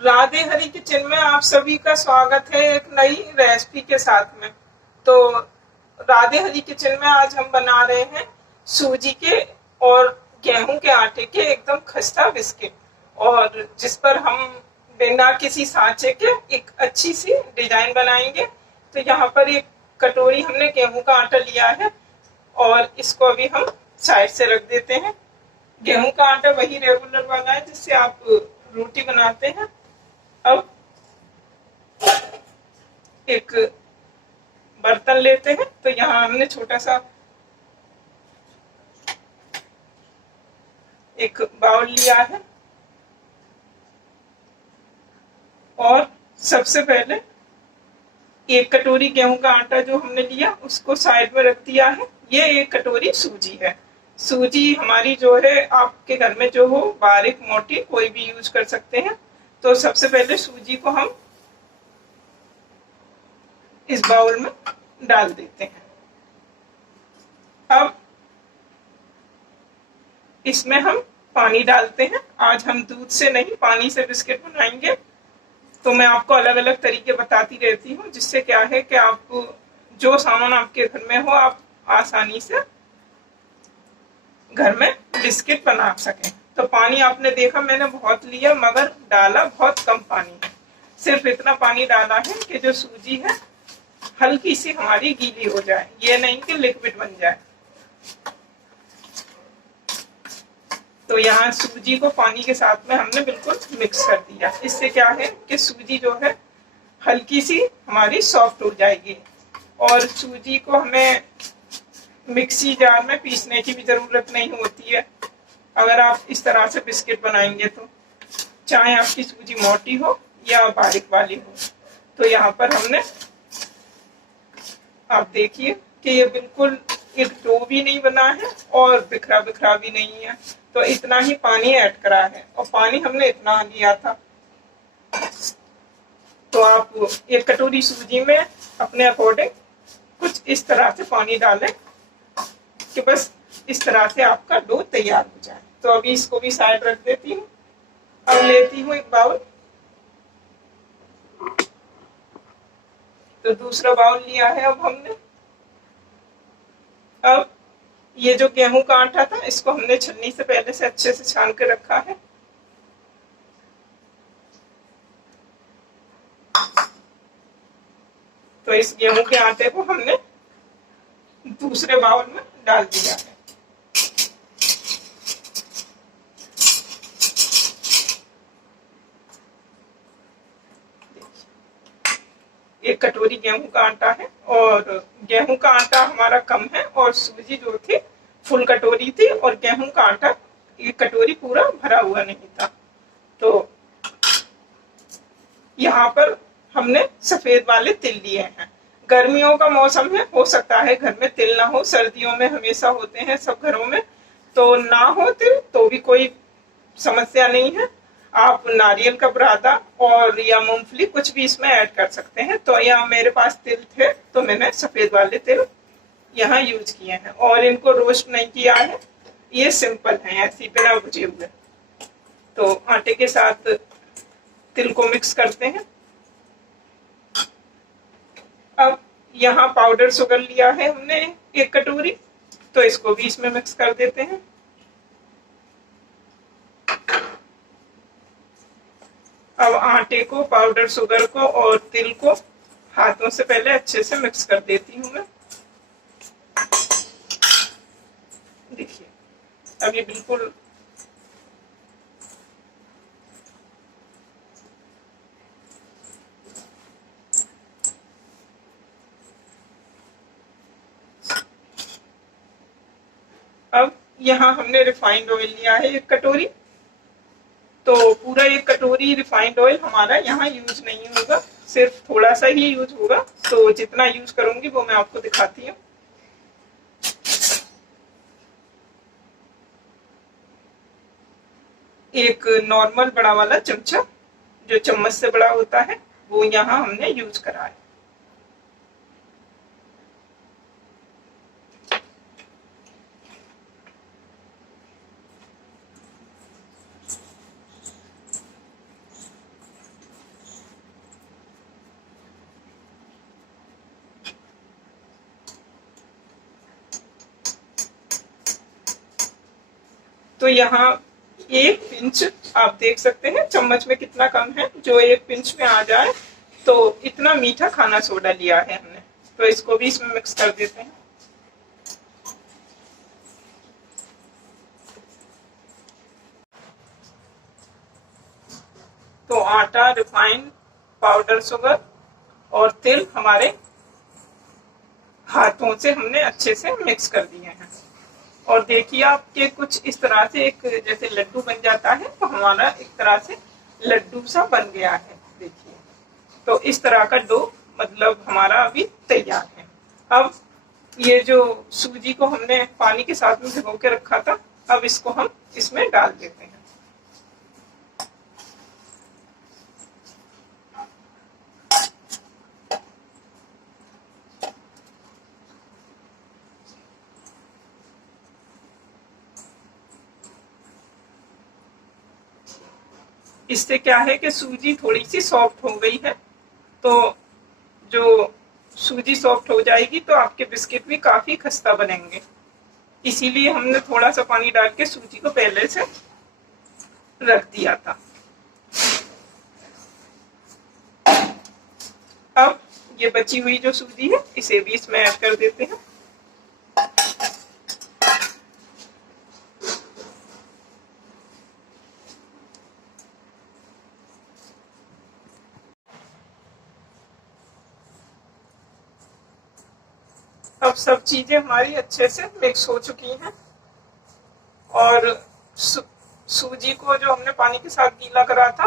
राधे हरी kitchen में आप सभी का स्वागत है एक नई रेसिपी के साथ में। तो राधे हरी किचन में आज हम बना रहे हैं सूजी के और गेहूं के आटे के एकदम खस्ता बिस्किट, और जिस पर हम बिना किसी सांचे के एक अच्छी सी डिजाइन बनाएंगे। तो यहाँ पर एक कटोरी हमने गेहूं का आटा लिया है और इसको अभी हम साइड से रख देते हैं। गेहूं का आटा वही रेगुलर वाला है जिससे आप रोटी बनाते हैं। अब एक बर्तन लेते हैं, तो यहाँ हमने छोटा सा एक बाउल लिया है और सबसे पहले एक कटोरी गेहूं का आटा जो हमने लिया उसको साइड में रख दिया है। ये एक कटोरी सूजी है। सूजी हमारी जो है आपके घर में जो हो, बारीक मोटी कोई भी यूज कर सकते हैं। तो सबसे पहले सूजी को हम इस बाउल में डाल देते हैं। अब इसमें हम पानी डालते हैं। आज हम दूध से नहीं, पानी से बिस्किट बनाएंगे। तो मैं आपको अलग अलग तरीके बताती रहती हूँ, जिससे क्या है कि आप जो सामान आपके घर में हो आप आसानी से घर में बिस्किट बना सकें। तो पानी आपने देखा मैंने बहुत लिया, मगर डाला बहुत कम पानी है। सिर्फ इतना पानी डाला है कि जो सूजी है हल्की सी हमारी गीली हो जाए, ये नहीं कि लिक्विड बन जाए। तो यहाँ सूजी को पानी के साथ में हमने बिल्कुल मिक्स कर दिया। इससे क्या है कि सूजी जो है हल्की सी हमारी सॉफ्ट हो जाएगी। और सूजी को हमें मिक्सी जार में पीसने की भी जरूरत नहीं होती है अगर आप इस तरह से बिस्किट बनाएंगे तो, चाहे आपकी सूजी मोटी हो या बारीक वाली हो। तो यहाँ पर हमने, आप देखिए कि ये बिल्कुल एक डो भी नहीं बना है और बिखरा बिखरा भी नहीं है। तो इतना ही पानी ऐड करा है और पानी हमने इतना लिया था। तो आप एक कटोरी सूजी में अपने अकॉर्डिंग कुछ इस तरह से पानी डालें कि बस इस तरह से आपका डो तैयार हो जाए। तो अभी इसको भी साइड रख देती हूँ। अब लेती हूँ एक बाउल। तो दूसरा बाउल लिया है अब हमने। अब ये जो गेहूं का आटा था इसको हमने छन्नी से पहले से अच्छे से छान के रखा है। तो इस गेहूं के आटे को हमने दूसरे बाउल में डाल दिया है। एक कटोरी गेहूं का आटा है और गेहूं का आटा हमारा कम है और सूजी जो थी फुल कटोरी थी और गेहूं का आटा एक कटोरी पूरा भरा हुआ नहीं था। तो यहाँ पर हमने सफेद वाले तिल लिए हैं। गर्मियों का मौसम है, हो सकता है घर में तिल ना हो, सर्दियों में हमेशा होते हैं सब घरों में। तो ना हो तिल तो भी कोई समस्या नहीं है, आप नारियल का बुरादा और या मूंगफली कुछ भी इसमें ऐड कर सकते हैं। तो यहाँ मेरे पास तिल थे तो मैंने सफेद वाले तिल यहाँ यूज किए हैं और इनको रोस्ट नहीं किया है, ये सिंपल है ऐसे बिना भुजे हुए। तो आटे के साथ तिल को मिक्स करते हैं। अब यहाँ पाउडर शुगर लिया है हमने एक कटोरी, तो इसको भी इसमें मिक्स कर देते हैं। अब आटे को, पाउडर शुगर को और तिल को हाथों से पहले अच्छे से मिक्स कर देती हूँ मैं। देखिए अब ये बिल्कुल अब यहाँ हमने रिफाइंड ऑयल लिया है एक कटोरी। तो पूरा एक कटोरी रिफाइंड ऑयल हमारा यहाँ यूज नहीं होगा, सिर्फ थोड़ा सा ही यूज होगा। तो जितना यूज करूंगी वो मैं आपको दिखाती हूँ। एक नॉर्मल बड़ा वाला चमचा, जो चम्मच से बड़ा होता है, वो यहाँ हमने यूज करा है। तो यहाँ 1 पिंच आप देख सकते हैं, चम्मच में कितना कम है, जो 1 पिंच में आ जाए। तो इतना मीठा खाना सोडा लिया है हमने, तो इसको भी इसमें मिक्स कर देते हैं। तो आटा, रिफाइंड, पाउडर शुगर और तिल हमारे हाथों से हमने अच्छे से मिक्स कर दिए हैं। और देखिए आपके कुछ इस तरह से एक जैसे लड्डू बन जाता है, तो हमारा एक तरह से लड्डू सा बन गया है। देखिए, तो इस तरह का डो मतलब हमारा अभी तैयार है। अब ये जो सूजी को हमने पानी के साथ में भिगो के रखा था, अब इसको हम इसमें डाल देते हैं। इससे क्या है कि सूजी थोड़ी सी सॉफ्ट हो गई है। तो जो सूजी सॉफ्ट हो जाएगी तो आपके बिस्किट भी काफी खस्ता बनेंगे। इसीलिए हमने थोड़ा सा पानी डाल के सूजी को पहले से रख दिया था। अब ये बची हुई जो सूजी है, इसे भी इसमें ऐड कर देते हैं। अब सब चीजें हमारी अच्छे से मिक्स हो चुकी हैं और सूजी को जो हमने पानी के साथ गीला करा था,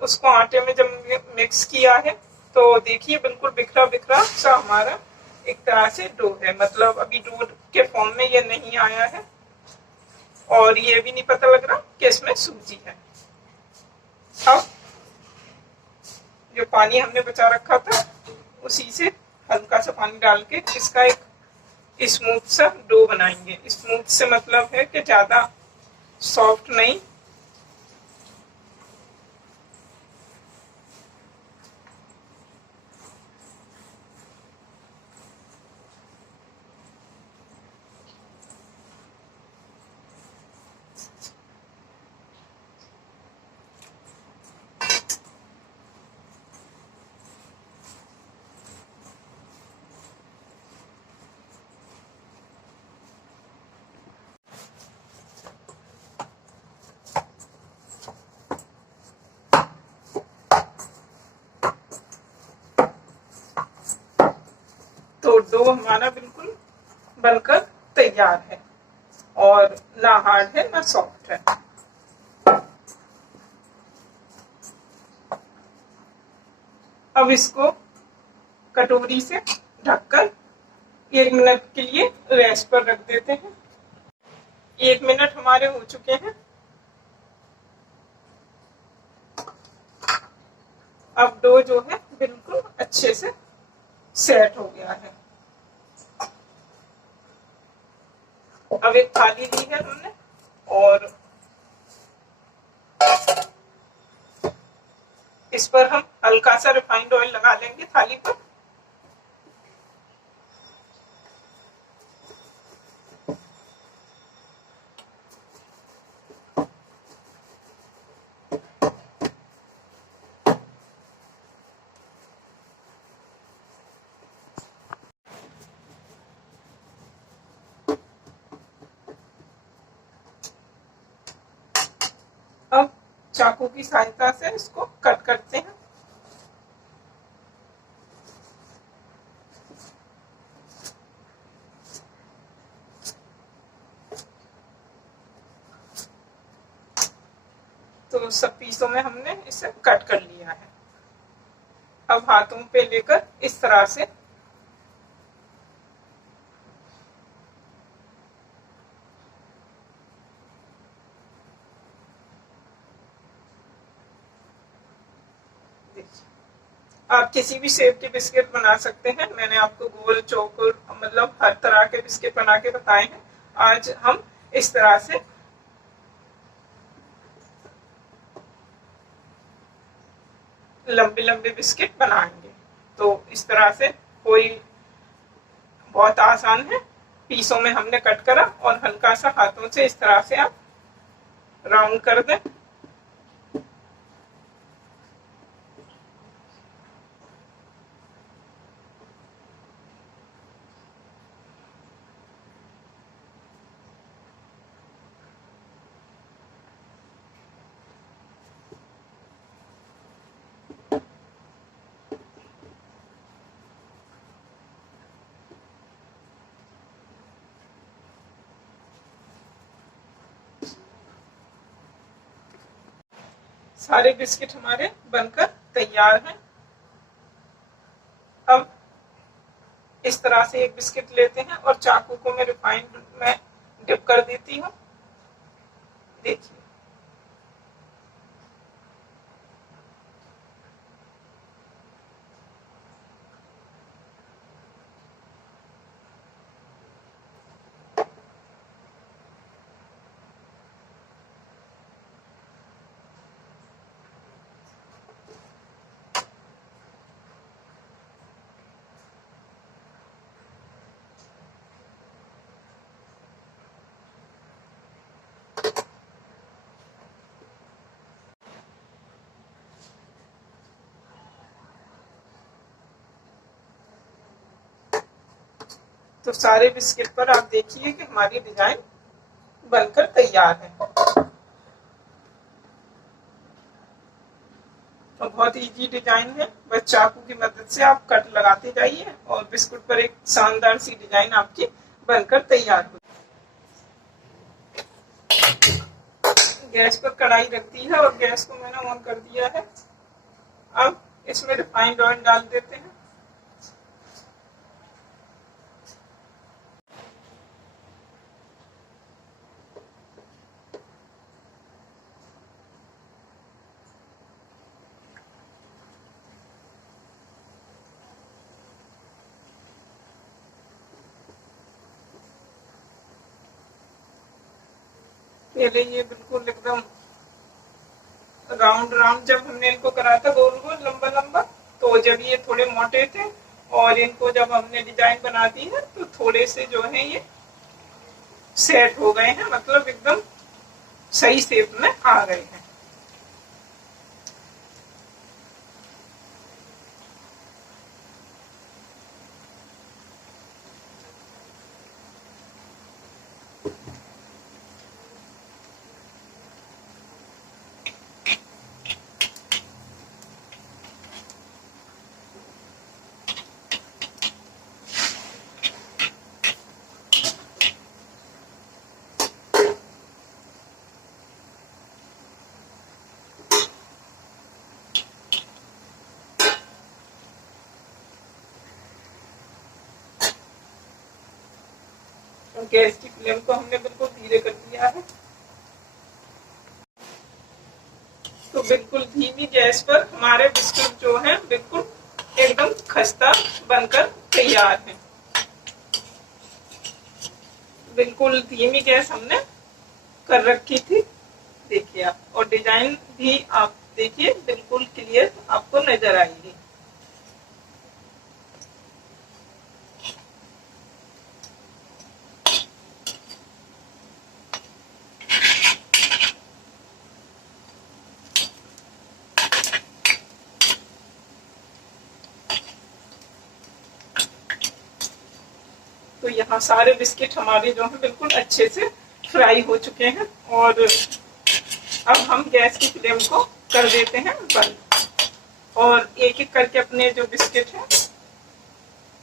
उसको आटे में जब मिक्स किया है, तो देखिए बिल्कुल बिखरा बिखरा सा हमारा एक तरह से डो है। मतलब अभी डो के फॉर्म में ये नहीं आया है और ये भी नहीं पता लग रहा कि इसमें सूजी है। अब जो पानी हमने बचा रखा था, उसी से हल्का सा पानी डाल के इसका एक स्मूथ सा डो बनाएंगे। स्मूथ से मतलब है कि ज्यादा सॉफ्ट नहीं। तो डो हमारा बिल्कुल बनकर तैयार है और ना हार्ड है ना सॉफ्ट है। अब इसको कटोरी से ढककर 1 मिनट के लिए रेस्ट पर रख देते हैं। 1 मिनट हमारे हो चुके हैं। अब डो जो है बिल्कुल अच्छे से सेट हो गया है। अब एक थाली ली है हमने और इस पर हम हल्का सा रिफाइंड ऑयल लगा लेंगे थाली पर। अब चाकू की सहायता से इसको कट करते हैं। तो सब पीसों में हमने इसे कट कर लिया है। अब हाथों पे लेकर इस तरह से आप किसी भी शेप के बिस्किट बना सकते हैं। मैंने आपको गोल, चौकोर मतलब हर तरह के बिस्किट बना के बताए हैं। आज हम इस तरह से लंबे लंबे बिस्किट बनाएंगे। तो इस तरह से कोई बहुत आसान है। पीसों में हमने कट करा और हल्का सा हाथों से इस तरह से आप राउंड कर दें। सारे बिस्किट हमारे बनकर तैयार हैं। अब इस तरह से एक बिस्किट लेते हैं और चाकू को मैं रिफाइंड में डिप कर देती हूँ। देखिए, तो सारे बिस्किट पर आप देखिए कि हमारी डिजाइन बनकर तैयार है। तो बहुत इजी डिजाइन है, बस चाकू की मदद से आप कट लगाते जाइए और बिस्कुट पर एक शानदार सी डिजाइन आपकी बनकर तैयार हो। गैस पर कढ़ाई रख दी है और गैस को मैंने ऑन कर दिया है। अब इसमें रिफाइंड ऑयल डाल देते हैं। पहले ये बिल्कुल एकदम राउंड राउंड जब हमने इनको करा था, गोल गोल लंबा लंबा, तो जब ये थोड़े मोटे थे और इनको जब हमने डिजाइन बना दी है तो थोड़े से जो है ये सेट हो गए हैं, मतलब एकदम सही शेप में आ गए हैं। गैस की फ्लेम को हमने बिल्कुल धीरे कर दिया है। तो बिल्कुल धीमी गैस पर हमारे बिस्कुट जो है बिल्कुल एकदम खस्ता बनकर तैयार है। बिल्कुल धीमी गैस हमने कर रखी थी, देखिए आप, और डिजाइन भी आप देखिए बिल्कुल क्लियर आपको नजर आएगी। तो यहाँ सारे बिस्किट हमारे जो है बिल्कुल अच्छे से फ्राई हो चुके हैं और अब हम गैस की फ्लेम को कर देते हैं बंद और एक एक करके अपने जो बिस्किट है,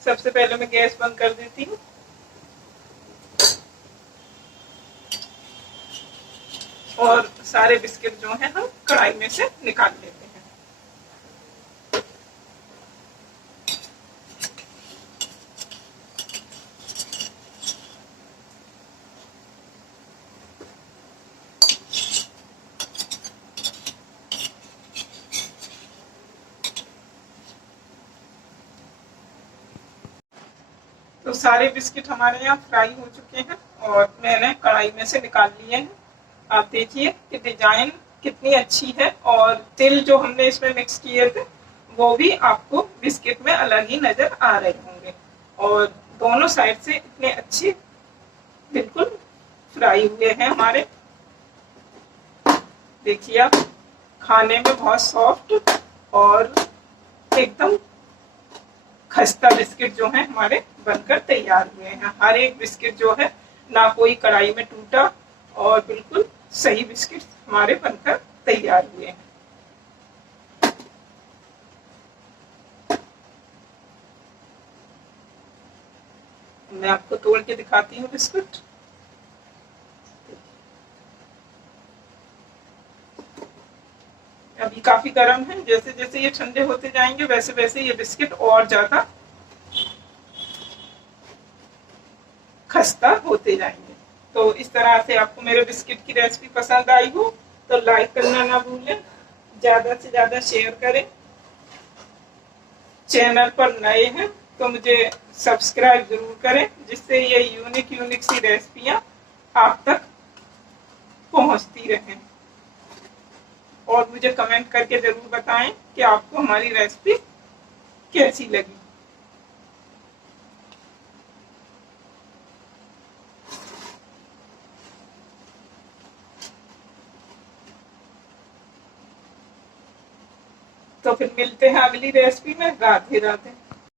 सबसे पहले मैं गैस बंद कर देती हूँ और सारे बिस्किट जो है हम कढ़ाई में से निकाल लेते हैं। तो सारे बिस्किट हमारे यहाँ फ्राई हो चुके हैं और मैंने कढ़ाई में से निकाल लिए हैं। आप देखिए कि डिजाइन कितनी अच्छी है और तिल जो हमने इसमें मिक्स किए थे वो भी आपको बिस्किट में अलग ही नजर आ रहे होंगे और दोनों साइड से इतने अच्छे बिल्कुल फ्राई हुए हैं हमारे। देखिए आप, खाने में बहुत सॉफ्ट और एकदम खस्ता बिस्किट जो है हमारे बनकर तैयार हुए हैं। हर एक बिस्किट जो है ना कोई कढ़ाई में टूटा और बिल्कुल सही बिस्किट हमारे बनकर तैयार हुए हैं। मैं आपको तोड़ के दिखाती हूँ बिस्कुट। अभी काफी गर्म है, जैसे जैसे ये ठंडे होते जाएंगे वैसे वैसे ये बिस्किट और ज्यादा खस्ता होते जाएंगे। तो इस तरह से आपको मेरे बिस्किट की रेसिपी पसंद आई हो तो लाइक करना ना भूलें, ज्यादा से ज्यादा शेयर करें। चैनल पर नए हैं तो मुझे सब्सक्राइब जरूर करें, जिससे ये यूनिक यूनिक सी रेसिपियां आप तक पहुंचती रहें। और मुझे कमेंट करके जरूर बताएं कि आपको हमारी रेसिपी कैसी लगी। तो फिर मिलते हैं अगली रेसिपी में। राधे राधे।